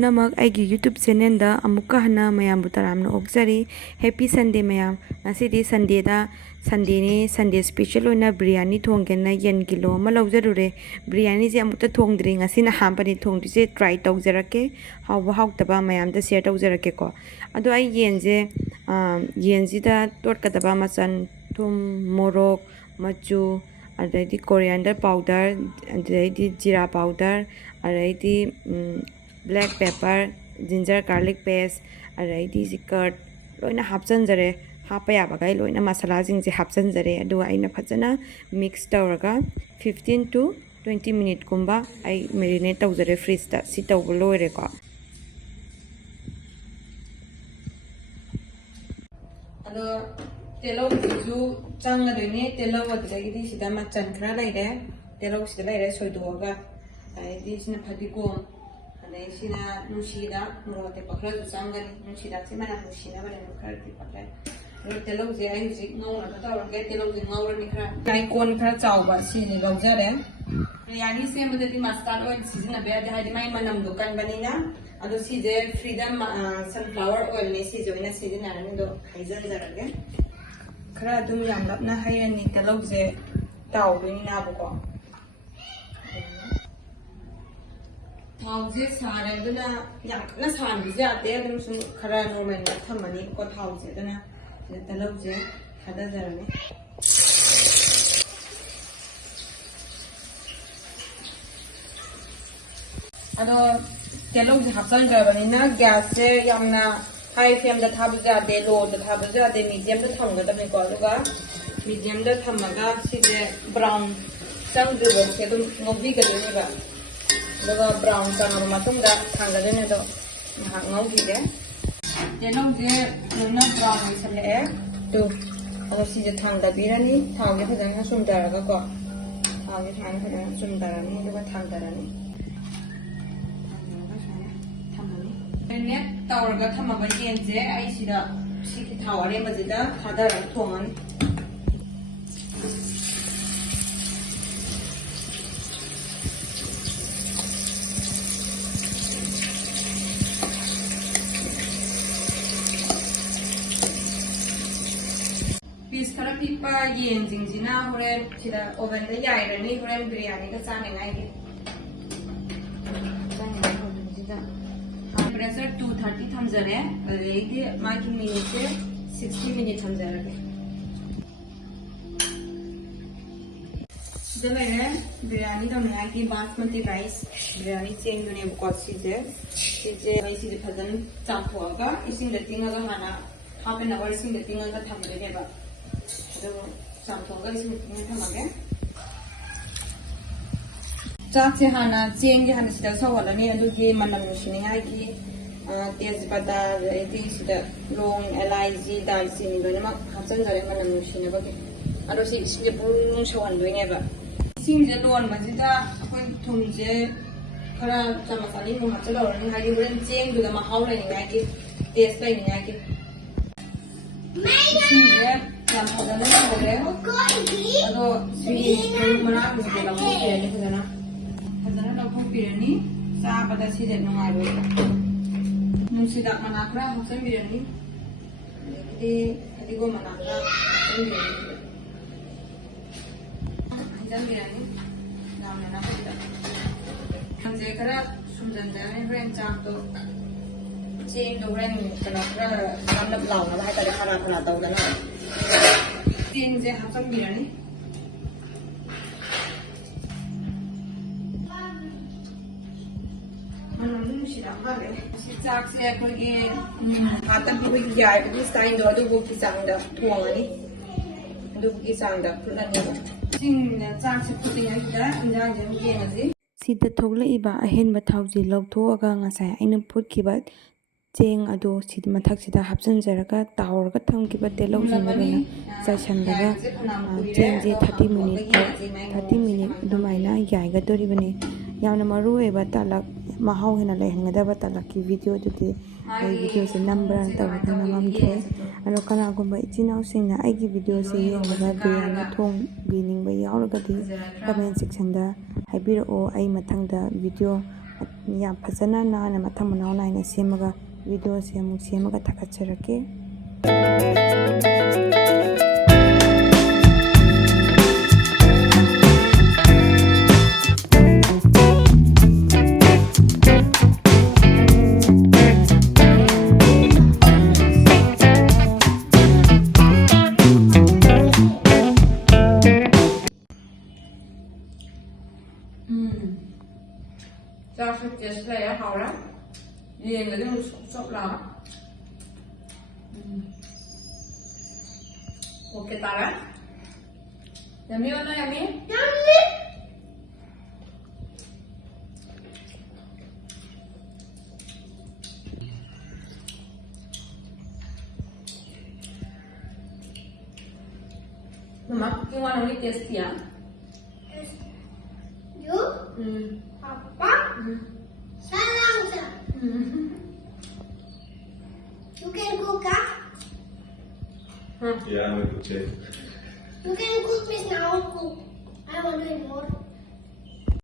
पुनमक आइगी YouTube channel दा अमुक्का हना मयाम बुताराम न ओक्जरी हैप्पी संडे मयाम नसीदी संडे दा संडे ने संडे स्पेशल होना बिरयानी थोंगेना येन किलो अमा लौजरुरे बिरयानी जे अमुक्ता थोंगद्री ngasi हांपनी थोंगदिसे ट्राई तौजरके हाव हावतबा मयाम दा शेयर तौजरके को अदो आई येन जे दा तोटकदबा मचन थुम मोरोक मचू अदैदी कोरिएंडर पाउडर अदैदी जीरा पाउडर अदैदी black pepper ginger garlic paste अदैदी कर्ड लोइना हापचनजरे हापा याबागाई लोइना मसाला जिंजे हापचनजरे अदुगा आइना फजना मिक्स तौरगा 15 to 20 मिनट कुंबा आई मैरिनेट तौजरे फ्रिज दा सि तौब लोइरेको अदो तेलो बिजु चंगदोने तेलो वदगी सिदा मचन खरा लाइरे तेलो सिदा लाइरे सोइदोगा अदैदी सिना फदिकोम अदैसिना नुसिदा मोते पखरा चंगनी नुसिदा से माना नुसिना बने खरा ति पखरा तेलो जे आई जी ngौना तौरगे तेलो जे ngौरनि खरा काई कोन खरा चावबा सिनि लौजरे बिरयानी सेमदि मस्टर्ड ऑयल सिजना बे हादि माइ मनम दुकान बनिना अदो सिजे फ्रीडम सनफ्लावर ऑयल ने सिजोइना सिजनारनि दो हाइजन जरगे खरा दुम याम लपना हाइरनि तेलो जे तावबिनि नाबको थाउजे सारे दुना याकना सानबिजे आते दुम सुन खरा नॉर्मल ना थमनी को थाउजे दुना तेलो जे खादा जरने अदो तेलो जे हापसन जरबनिना गैस से यामना हाई फ्लेम दा थाबजादे लो दा थाबजादे मीडियम दा थमगदबनि को अदुगा मीडियम दा थमगा सिजे ब्राउन चंगद्रिबो से दुम ngौबिगदनिबा अदुगा ब्राउन चंगब मतुंगा थांगदने दो नहा ngौबिगे तेलो जे नुना ब्राउन इसले तो अदो सिजे थांगदबिरानी थावगे फजना सुमदारगा को थावगे थांग फजना सुमदारनी अदुगा थांगदारनी नेट तौरगा थमबा येनजे आइसिदा सिखि थावरे मजिदा खादर थोंगन पीस खरा पिपा येन जिंजिना होरेन सिदा ओवन दा याइरनी होरेन बिरयानी का चानेंगाई प्रेशर 230 थमजरे अदैदी माकी मिनिट 60 मिनिट थमजरगे दमेरे बिरयानी दमे की बासमती राइस बिरयानी चेंगने को सिजे सिजे फजन चाथोगा इसिंग द तिंगा हाना हाफ एन आवर इसिंग द तिंगा थमदेबा अदो चाथोगा इसिंग तिंगा थमगे चाक से हाना चेंग के हाना सिदा सवालनी अदुगी मनम नुसिनिंगाई की तेजपत्ता रेडी सिदा लोंग एलाइजी दालचीनी लोइनमक हापचनजरे मनम नुसिनबगे अदो सि इसिंगे बुंग सवानदोइनेबा इसिंगे लोनबजिदा अखोइ थुमजे खरा चमचानी मु हापचलौरनि हाइदि बुरेन चेंग दुदा महाउ लाइनिंगाई की टेस्ट लाइनिंगाई की इसिंगे याम फजना होरे अदो सि मना बुजे लामो पेनि फजना फजना लामो पेनि चाबदा सिजे नुंगाइबो नुसिदा मनाक्रा हसन बिरयानी अदिगो मनाक्रा हसन बिरयानी नामना ना पड़ता हमजे करा सुमजंदाने फ्रेंड चाप तो चेंग दो फ्रेंड मनाक्रा हमना ब्लाउना भाई तारे खाना खाना तो उधर चेंग जे हसन बिरयानी चाक से अखोगे हातन की याइबगी स्टाइल दो अदुबो की चांगदा थोंगनी अदुबगी चांगदा फुलनी सिंग चाक से फुटियाइदा इंजांग जे येनजी सिदा थोगलइबा अहेनबा थावजी लौथोगा ngasai aina phutkiba चेंग अदो सिद मथक्सिदा हापचनजरगा तावरगा थमकिबा तेलो जिंगना चाइसनदगा चेंग जे 30 मिनिट दुमाइना याइगा दोरिबने यामना मरु एबा तालक महाउ हेना लेहंगदबा तालक की वीडियो दुदि आई वीडियो से नंबर तबखा नममखे अरो कनागुंबा इचिनाउ सिंगना आइगी वीडियो से येंगबा बिरयानी थोंग बिनिंगबा यावरगदि कमेंट सेक्शन दा हाइबिरओ आई मथंगदा वीडियो ꯌꯥꯝ ꯐꯖꯅ ꯅꯥꯟꯅ ꯃꯊꯪ ꯃꯅꯥꯎ ꯅꯥꯏꯅ ꯁꯦꯝꯃꯒ ꯚꯤꯗꯤꯑꯣꯁꯦ ꯑꯃꯨꯛ ꯁꯦꯝꯃꯒ ꯊꯥꯒꯠꯆꯔꯛꯀꯦ꯫ ꯆꯥꯛꯁꯨ ꯇꯦꯁ ꯂꯩꯔꯦ, ꯍꯥꯎꯔꯦ꯫ ꯌꯦꯡꯒꯗꯤ ꯑꯃꯨꯛ shop ꯂꯥꯎꯔꯦ꯫ 오케이 따라. 여미 오나 여미? 여미. Mama, you want only taste ya? You? Papa? Salangsa. You can cook, huh? Yeah, we could say. You can cook, please. Now cook. I want to eat more.